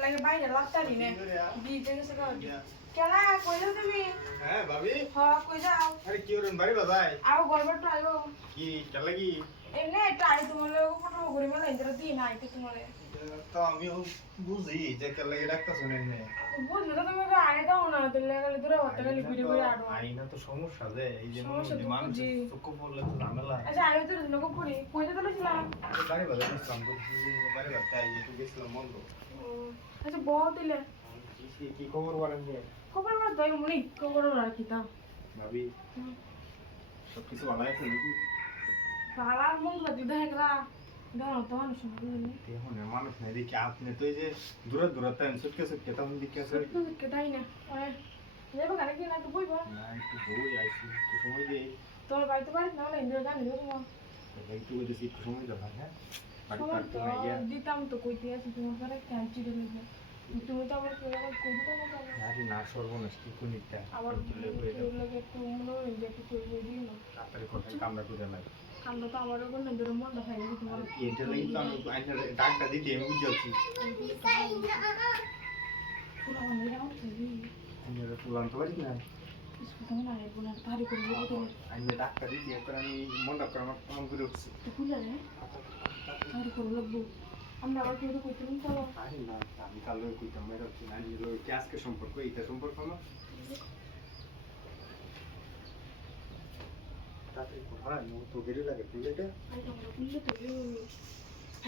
লাগে বাইরে লাগতারি নে দিতে গেছে কেলা কইলো তুমি হ্যাঁ ভাবি কই যাও আরে কি ওরেন বাড়ি বাজায় আও গড়বড় আইও কি কেলা কি এমনি ট্রাই তোমার লোক ফটো করি মানে ইন্টার দি নাই তো তোমারে তো আমি বুঝি যে কেলা ডাক্তার শুনেন নে বুঝলে তো তুমি আই দাও না তাহলে গেলে দূরে হতে গেলে ভিডিও করে আড়ো আইনা তো সমস্যা যে এই যে সমস্যা তো মানুষ বুঝি। চোখ পড়লে তো ঝামেলা আচ্ছা আইও তো লোক পড়ি কইতে চলেছিলাম বাড়ি বাজায় ইসলাম করছি বাড়ি বাজায় একটু গেছিলাম বন্ধ আচ্ছা বহুত দিলে কি খবর বলেন যে খবর বড় দই মুনি খবর রাখি তা ভাবি সব কিছু ভালো আছে নাকি সালার মন লাগি দেখরা দাও তো মানুষ শুনি এখন মানুষ নাই দেখি আপনি তো এই যে দূরে দূরে তাই সুটকে সুটকে তখন দেখি আছে কেটাই না ওই যাবে কারে কি না তো বইবা না একটু বই আইছি একটু সময় দিয়ে তোর বাড়িতে বাড়ি না হলে ইন্দ্র গান দিও তোমার একটু বলতেছি একটু সময় দাও হ্যাঁ বাড়ি সময় পারতো তো না ইয়া দিতাম তো কইতে আছে তোমার পরে ক্যান্সি দিলে তুমি তো আবার কই আবার কই দিতে না আরে না সর্বনাশ কি কোনিটা আবার তুলে বই দাও লাগে একটু মনে হয় যে একটু কই বই দিও না তাড়াতাড়ি কোথায় কামড়া করে লাগে কান্না তো আমার উপর না ধরে মন দেখাই দিই তোমার এটা লাগি তো আমি আইনা ডাকটা দিতে আমি বুঝাচ্ছি পুরো মনে রাও তুমি আইনা তুলান তো পারি না কিছু তো না রে বোনা তারি করে দিও তো আইনা ডাকটা দিতে এখন আমি মনটা করে আমার কেমন করে উঠছে তো খুলে রে তারি করে লাগবো আমরা আবার কেউ কইতে নি চলো আরে না আমি কালো কইতাম মেরা কি না নিলো কি আজকে সম্পর্ক এটা সম্পর্ক না তাড়াতাড়ি কোথায় নো তো গেলে লাগে তুলেটা আরে আমরা খুললে তো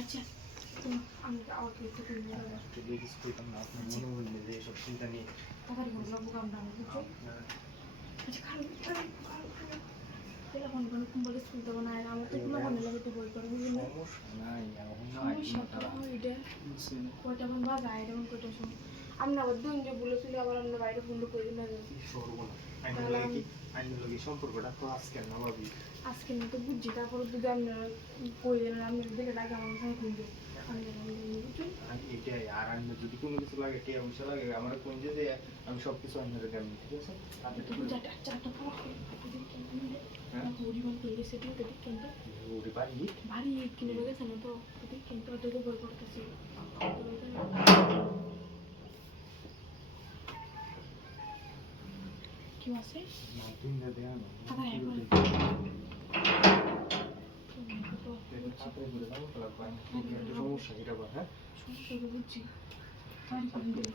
আচ্ছা তো আমি আবার কেউ তো কই না তো দেখিস কইতাম না আপনার মনে মনে যে সব চিন্তা নিয়ে তারি করে লাগবো কামটা আমি বুঝছো আচ্ছা খালি তেলা কোন কোন কুম্বলে স্কুল তো না আমার তো কোনো মনে লাগে তো বই করে বুঝলি না সমস্যা নাই এখন না সমস্যা তো ওইটা কয়টা কোন বাজায় এরকম কয়টা সময় আমি না বদ্ধ যে বলেছিল আবার আমরা বাইরে ফোন করে দিন না আইনের সম্পর্কটা তো আজকে না ভাবি আজকে না তো বুঝছি তারপর যদি আমরা কই দিন আমি দেখে ডাকে আমার সাথে খুলবে এটাই আর আইনের যদি কোনো কিছু লাগে কে অবশ্য লাগে আমার কোন যে আমি সব কিছু আইনের দেন ঠিক আছে চারটা পরিবার করে সেটি ওদের কিন্তু ওরে বাড়ি বাড়ি কিনে গেছে না তো ওদের কিন্তু ওদেরকে বই করতেছে কি আছে না তুই না দেয়া না সমস্যা এটা বা হ্যাঁ সমস্যা বুঝছি বাড়ি করে দিলে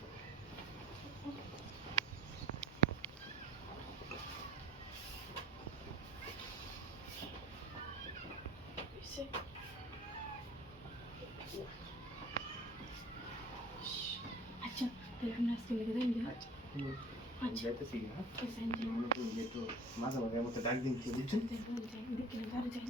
আচ্ছা তাহলে আমরা আজকে লেগে দেন আচ্ছা যাইতেছি না তো মাঝে মাঝে মতো ডাক দিন কি বুঝছেন দেখি না যাই